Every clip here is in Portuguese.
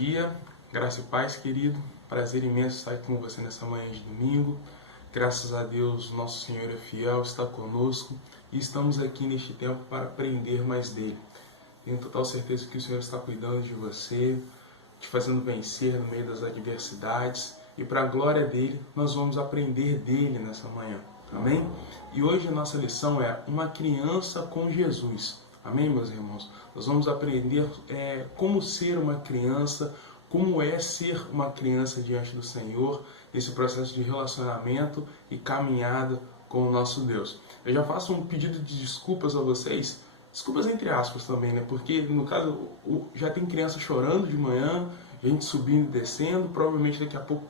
dia, graça e paz, querido. Prazer imenso estar aqui com você nessa manhã de domingo. Graças a Deus, nosso Senhor é fiel, está conosco e estamos aqui neste tempo para aprender mais dele. Tenho total certeza que o Senhor está cuidando de você, te fazendo vencer no meio das adversidades e para a glória dele, nós vamos aprender dele nessa manhã. Amém? E hoje a nossa lição é uma criança com Jesus. Amém, meus irmãos? Nós vamos aprender como ser uma criança, como é ser uma criança diante do Senhor, nesse processo de relacionamento e caminhada com o nosso Deus. Eu já faço um pedido de desculpas a vocês, desculpas entre aspas também, né? Porque no caso já tem criança chorando de manhã, gente subindo e descendo, provavelmente daqui a pouco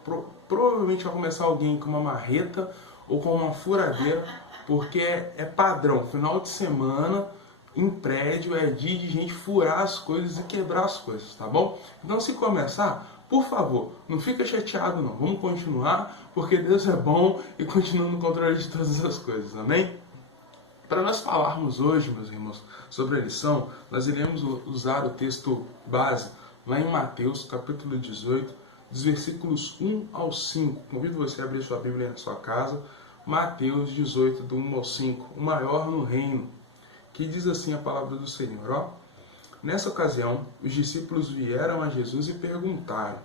provavelmente vai começar alguém com uma marreta ou com uma furadeira, porque é padrão, final de semana em prédio é dia de gente furar as coisas e quebrar as coisas, tá bom? Então se começar, por favor, não fica chateado não, vamos continuar, porque Deus é bom e continua no controle de todas as coisas, amém? Para nós falarmos hoje, meus irmãos, sobre a lição, nós iremos usar o texto base lá em Mateus, capítulo 18, dos versículos 1 ao 5. Convido você a abrir sua Bíblia na sua casa, Mateus 18, do 1 ao 5, o maior no reino, que diz assim a palavra do Senhor, ó. Nessa ocasião, os discípulos vieram a Jesus e perguntaram,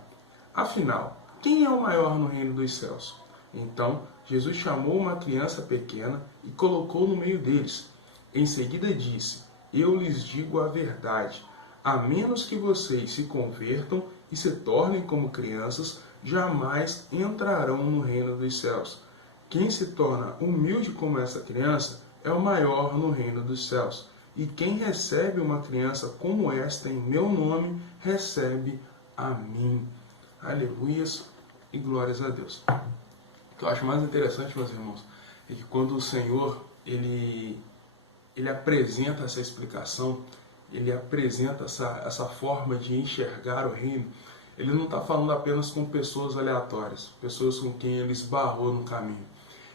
afinal, quem é o maior no reino dos céus? Então, Jesus chamou uma criança pequena e colocou no meio deles. Em seguida disse, eu lhes digo a verdade, a menos que vocês se convertam e se tornem como crianças, jamais entrarão no reino dos céus. Quem se torna humilde como essa criança é o maior no reino dos céus. E quem recebe uma criança como esta em meu nome, recebe a mim. Aleluias e glórias a Deus. O que eu acho mais interessante, meus irmãos, é que quando o Senhor ele apresenta essa explicação, ele apresenta essa forma de enxergar o reino, ele não está falando apenas com pessoas aleatórias, pessoas com quem ele esbarrou no caminho.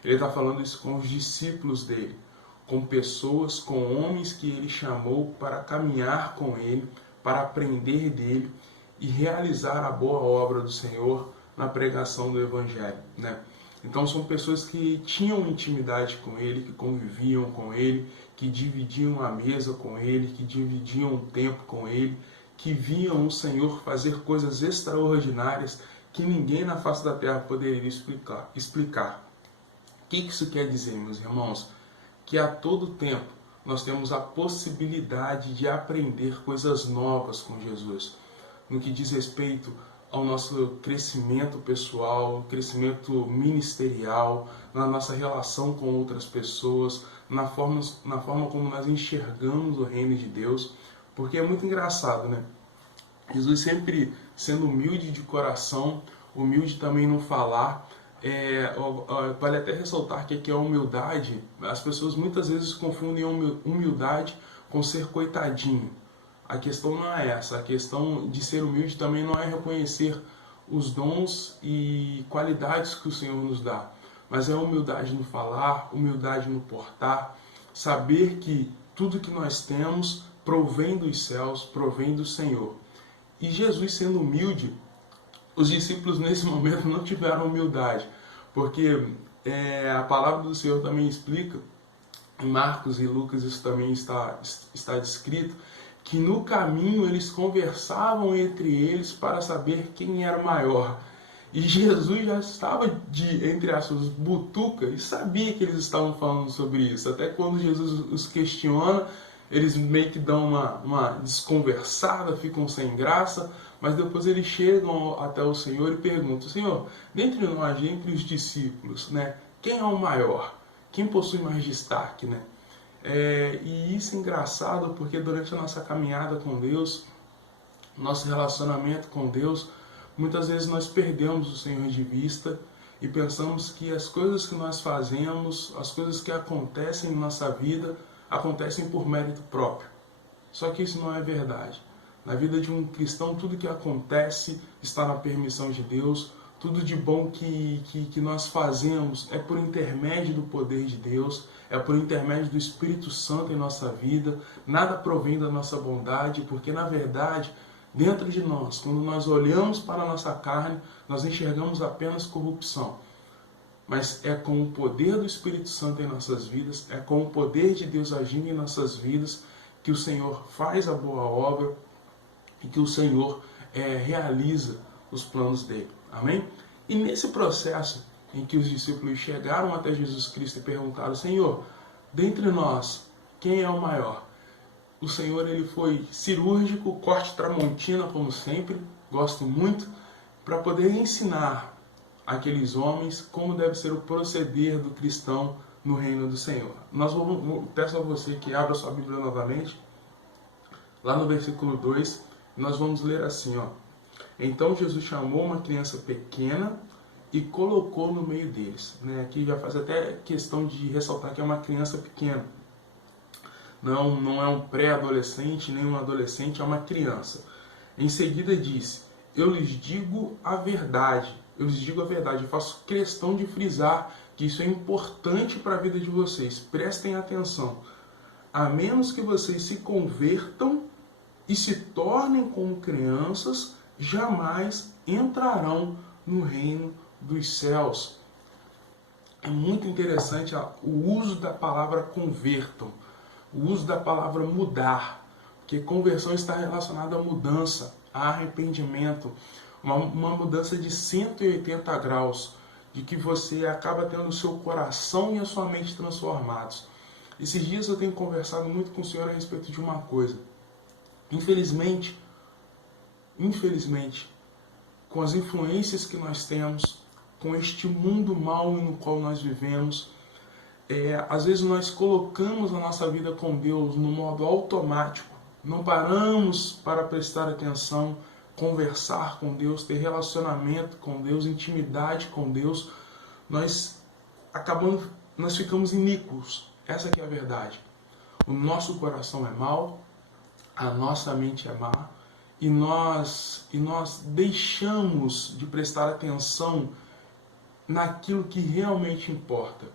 Ele está falando isso com os discípulos dele, com pessoas, com homens que ele chamou para caminhar com ele, para aprender dele e realizar a boa obra do Senhor na pregação do Evangelho, né? Então são pessoas que tinham intimidade com ele, que conviviam com ele, que dividiam a mesa com ele, que dividiam o tempo com ele, que viam o Senhor fazer coisas extraordinárias que ninguém na face da terra poderia explicar. O que isso quer dizer, meus irmãos? Que a todo tempo nós temos a possibilidade de aprender coisas novas com Jesus, no que diz respeito ao nosso crescimento pessoal, crescimento ministerial, na nossa relação com outras pessoas, na forma como nós enxergamos o reino de Deus, porque é muito engraçado, né? Jesus sempre sendo humilde de coração, humilde também no falar. Vale até ressaltar que aqui a humildade, as pessoas muitas vezes confundem humildade com ser coitadinho. A questão não é essa, a questão de ser humilde também não é reconhecer os dons e qualidades que o Senhor nos dá, mas é humildade no falar, humildade no portar, saber que tudo que nós temos provém dos céus, provém do Senhor. E Jesus sendo humilde, os discípulos nesse momento não tiveram humildade, porque a palavra do Senhor também explica, em Marcos e Lucas isso também está descrito, que no caminho eles conversavam entre eles para saber quem era o maior. E Jesus já estava entre aspas, butuca e sabia que eles estavam falando sobre isso. Até quando Jesus os questiona, eles meio que dão uma desconversada, ficam sem graça, mas depois eles chegam até o Senhor e perguntam, Senhor, dentre nós, dentre os discípulos, né, quem é o maior? Quem possui mais destaque, né? E isso é engraçado porque durante a nossa caminhada com Deus, nosso relacionamento com Deus, muitas vezes nós perdemos o Senhor de vista e pensamos que as coisas que nós fazemos, as coisas que acontecem em nossa vida, acontecem por mérito próprio. Só que isso não é verdade. Na vida de um cristão, tudo que acontece está na permissão de Deus, tudo de bom que nós fazemos é por intermédio do poder de Deus, é por intermédio do Espírito Santo em nossa vida, nada provém da nossa bondade, porque na verdade dentro de nós, quando nós olhamos para a nossa carne, nós enxergamos apenas corrupção. Mas é com o poder do Espírito Santo em nossas vidas, é com o poder de Deus agindo em nossas vidas, que o Senhor faz a boa obra e que o Senhor realiza os planos dele. Amém? E nesse processo em que os discípulos chegaram até Jesus Cristo e perguntaram: Senhor, dentre nós, quem é o maior? O Senhor ele foi cirúrgico, corte tramontina, como sempre, gosto muito, para poder ensinar aqueles homens como deve ser o proceder do cristão no reino do Senhor. Peço a você que abra sua Bíblia novamente, lá no versículo 2, nós vamos ler assim, ó. Então Jesus chamou uma criança pequena e colocou no meio deles. Aqui já faz até questão de ressaltar que é uma criança pequena. Não é um pré-adolescente, nem um adolescente, é uma criança. Em seguida disse: eu lhes digo a verdade. Eu faço questão de frisar que isso é importante para a vida de vocês. Prestem atenção. A menos que vocês se convertam e se tornem como crianças, jamais entrarão no reino dos céus. É muito interessante o uso da palavra convertam, o uso da palavra mudar, porque conversão está relacionada à mudança, a arrependimento, uma mudança de 180 graus, de que você acaba tendo o seu coração e a sua mente transformados. Esses dias eu tenho conversado muito com o Senhor a respeito de uma coisa. Infelizmente, com as influências que nós temos, com este mundo mau no qual nós vivemos, às vezes nós colocamos a nossa vida com Deus no modo automático, não paramos para prestar atenção, conversar com Deus, ter relacionamento com Deus, intimidade com Deus. Nós ficamos iníquos. Essa que é a verdade. O nosso coração é mau, a nossa mente é má, e nós deixamos de prestar atenção naquilo que realmente importa.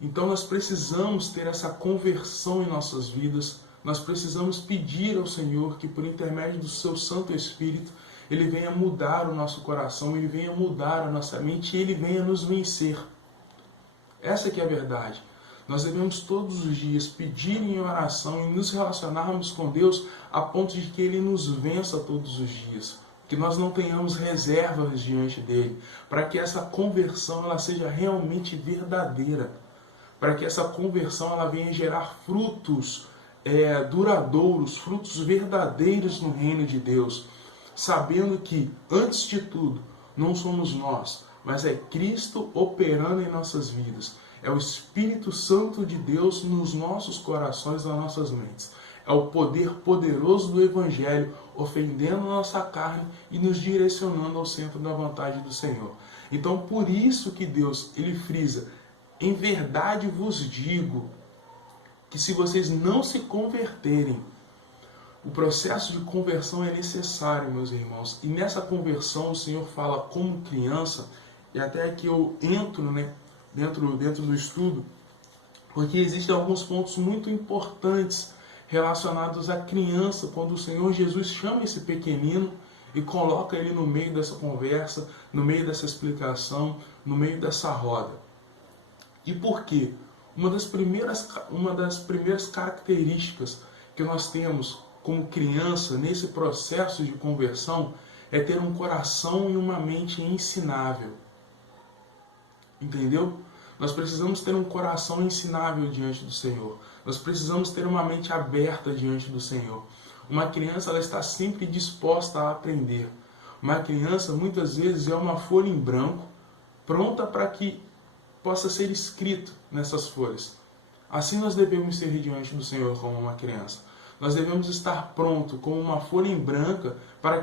Então nós precisamos ter essa conversão em nossas vidas, nós precisamos pedir ao Senhor que por intermédio do seu Santo Espírito, Ele venha mudar o nosso coração, Ele venha mudar a nossa mente e Ele venha nos vencer. Essa que é a verdade. Nós devemos todos os dias pedir em oração e nos relacionarmos com Deus a ponto de que Ele nos vença todos os dias. Que nós não tenhamos reservas diante dEle, para que essa conversão ela seja realmente verdadeira. Para que essa conversão ela venha gerar frutos duradouros, frutos verdadeiros no reino de Deus. Sabendo que, antes de tudo, não somos nós, mas é Cristo operando em nossas vidas. É o Espírito Santo de Deus nos nossos corações, nas nossas mentes. É o poder poderoso do Evangelho ofendendo a nossa carne e nos direcionando ao centro da vontade do Senhor. Então, por isso que Deus, Ele frisa: em verdade vos digo que se vocês não se converterem, o processo de conversão é necessário, meus irmãos. E nessa conversão o Senhor fala como criança, e até aqui eu entro dentro do estudo, porque existem alguns pontos muito importantes relacionados à criança, quando o Senhor Jesus chama esse pequenino e coloca ele no meio dessa conversa, no meio dessa explicação, no meio dessa roda. E por quê? Uma das primeiras características que nós temos como criança nesse processo de conversão é ter um coração e uma mente ensinável. Entendeu? Nós precisamos ter um coração ensinável diante do Senhor. Nós precisamos ter uma mente aberta diante do Senhor. Uma criança ela está sempre disposta a aprender. Uma criança muitas vezes é uma folha em branco, pronta para que possa ser escrito nessas folhas. Assim nós devemos ser diante do Senhor como uma criança. Nós devemos estar pronto como uma folha em branco para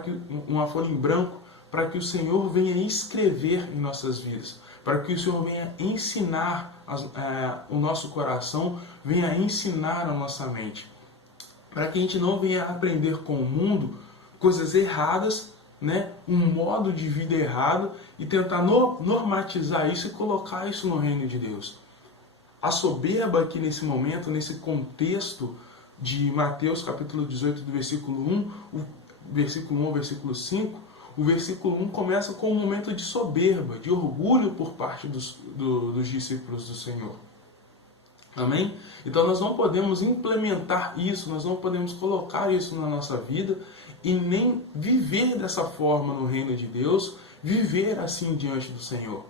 que o Senhor venha escrever em nossas vidas, para que o Senhor venha ensinar o nosso coração, venha ensinar a nossa mente, para que a gente não venha aprender com o mundo coisas erradas, um modo de vida errado e tentar normatizar isso e colocar isso no reino de Deus. A soberba aqui nesse momento, nesse contexto de Mateus capítulo 18, do versículo 1, versículo 1 ao versículo 5, o versículo 1 começa com um momento de soberba, de orgulho por parte dos discípulos do Senhor. Amém? Então nós não podemos implementar isso, nós não podemos colocar isso na nossa vida e nem viver dessa forma no reino de Deus, viver assim diante do Senhor.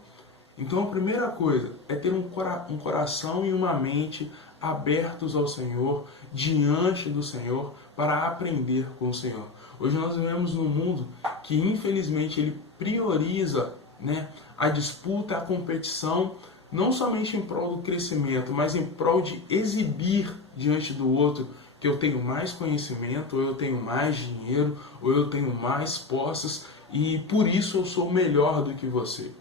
Então a primeira coisa é ter um coração e uma mente abertos ao Senhor, diante do Senhor, para aprender com o Senhor. Hoje nós vivemos num mundo que infelizmente ele prioriza, né, a disputa, a competição, não somente em prol do crescimento, mas em prol de exibir diante do outro que eu tenho mais conhecimento, ou eu tenho mais dinheiro, ou eu tenho mais posses, e por isso eu sou melhor do que você.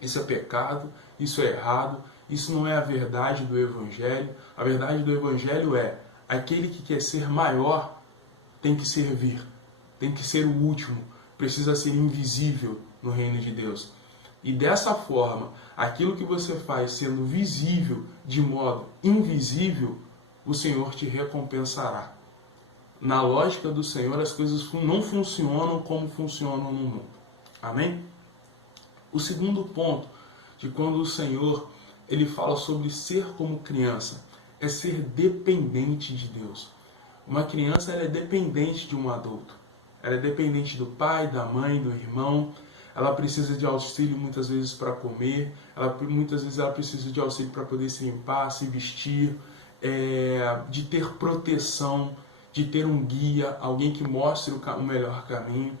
Isso é pecado, isso é errado, isso não é a verdade do Evangelho. A verdade do Evangelho é: aquele que quer ser maior tem que servir, tem que ser o último, precisa ser invisível no reino de Deus. E dessa forma, aquilo que você faz sendo visível de modo invisível, o Senhor te recompensará. Na lógica do Senhor, as coisas não funcionam como funcionam no mundo. Amém? O segundo ponto de quando o Senhor ele fala sobre ser como criança, é ser dependente de Deus. Uma criança ela é dependente de um adulto. Ela é dependente do pai, da mãe, do irmão. Ela precisa de auxílio muitas vezes para comer. Muitas vezes ela precisa de auxílio para poder se limpar, se vestir, de ter proteção, de ter um guia, alguém que mostre o melhor caminho.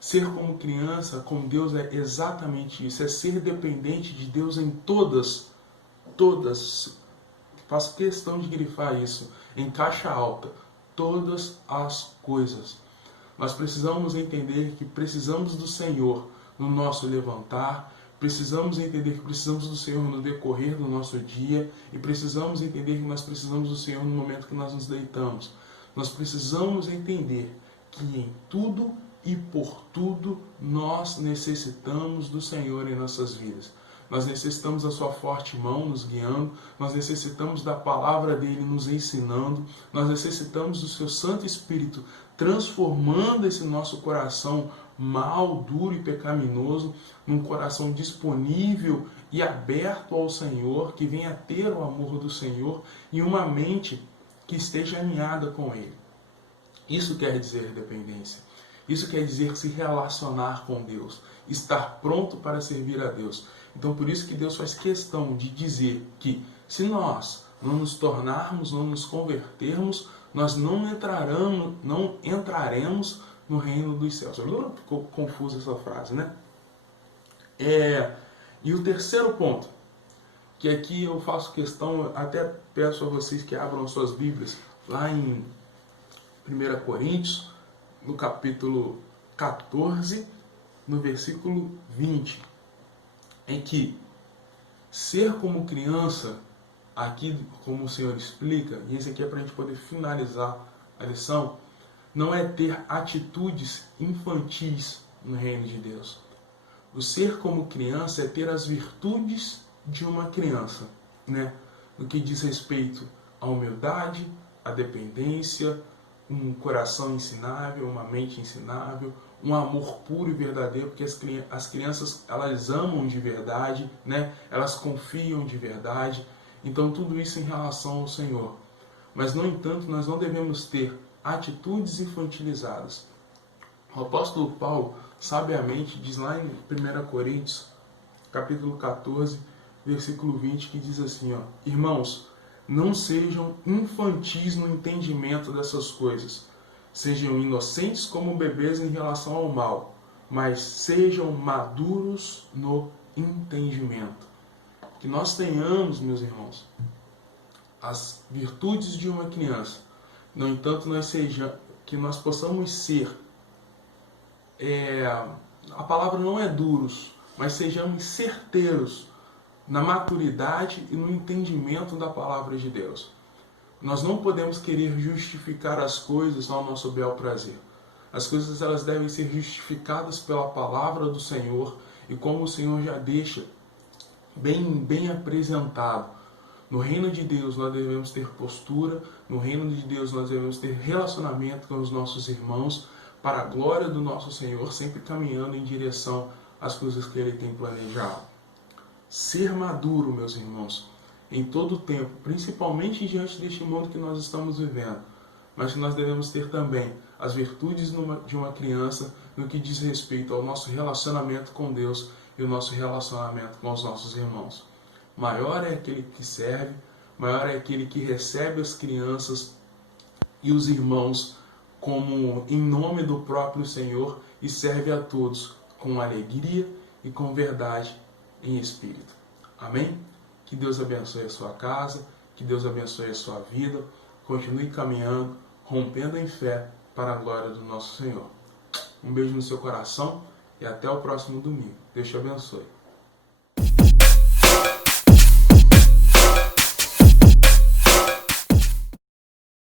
Ser como criança com Deus é exatamente isso, é ser dependente de Deus em todas, faço questão de grifar isso, em caixa alta, todas as coisas. Nós precisamos entender que precisamos do Senhor no nosso levantar, precisamos entender que precisamos do Senhor no decorrer do nosso dia e precisamos entender que nós precisamos do Senhor no momento que nós nos deitamos. Nós precisamos entender que em tudo e por tudo nós necessitamos do Senhor em nossas vidas. Nós necessitamos da sua forte mão nos guiando, nós necessitamos da palavra dele nos ensinando, nós necessitamos do seu Santo Espírito transformando esse nosso coração mau, duro e pecaminoso num coração disponível e aberto ao Senhor, que venha ter o amor do Senhor e uma mente que esteja alinhada com ele. Isso quer dizer dependência. Isso quer dizer se relacionar com Deus, estar pronto para servir a Deus. Então por isso que Deus faz questão de dizer que se nós não nos tornarmos, não nos convertermos, nós não entraremos no reino dos céus. Ficou confusa essa frase, né? E o terceiro ponto, que aqui eu faço questão, até peço a vocês que abram suas Bíblias, lá em 1 Coríntios, no capítulo 14, no versículo 20, em que ser como criança, aqui como o Senhor explica, e esse aqui é para a gente poder finalizar a lição, não é ter atitudes infantis no reino de Deus. O ser como criança é ter as virtudes de uma criança, né? No que diz respeito à humildade, à dependência, um coração ensinável, uma mente ensinável, um amor puro e verdadeiro, porque as crianças elas amam de verdade, né? Elas confiam de verdade. Então tudo isso em relação ao Senhor. Mas, no entanto, nós não devemos ter atitudes infantilizadas. O apóstolo Paulo, sabiamente, diz lá em 1 Coríntios, capítulo 14, versículo 20, que diz assim, ó: irmãos, não sejam infantis no entendimento dessas coisas. Sejam inocentes como bebês em relação ao mal, mas sejam maduros no entendimento. Que nós tenhamos, meus irmãos, as virtudes de uma criança. No entanto, que nós possamos ser, a palavra não é duros, mas sejamos certeiros na maturidade e no entendimento da palavra de Deus. Nós não podemos querer justificar as coisas ao nosso bel prazer. As coisas elas devem ser justificadas pela palavra do Senhor e como o Senhor já deixa bem apresentado. No reino de Deus nós devemos ter postura, no reino de Deus nós devemos ter relacionamento com os nossos irmãos, para a glória do nosso Senhor, sempre caminhando em direção às coisas que Ele tem planejado. Ser maduro, meus irmãos, em todo o tempo, principalmente diante deste mundo que nós estamos vivendo, mas que nós devemos ter também as virtudes de uma criança no que diz respeito ao nosso relacionamento com Deus e o nosso relacionamento com os nossos irmãos. Maior é aquele que serve, maior é aquele que recebe as crianças e os irmãos como em nome do próprio Senhor e serve a todos com alegria e com verdade em espírito. Amém? Que Deus abençoe a sua casa, que Deus abençoe a sua vida, continue caminhando, rompendo em fé para a glória do nosso Senhor. Um beijo no seu coração e até o próximo domingo. Deus te abençoe.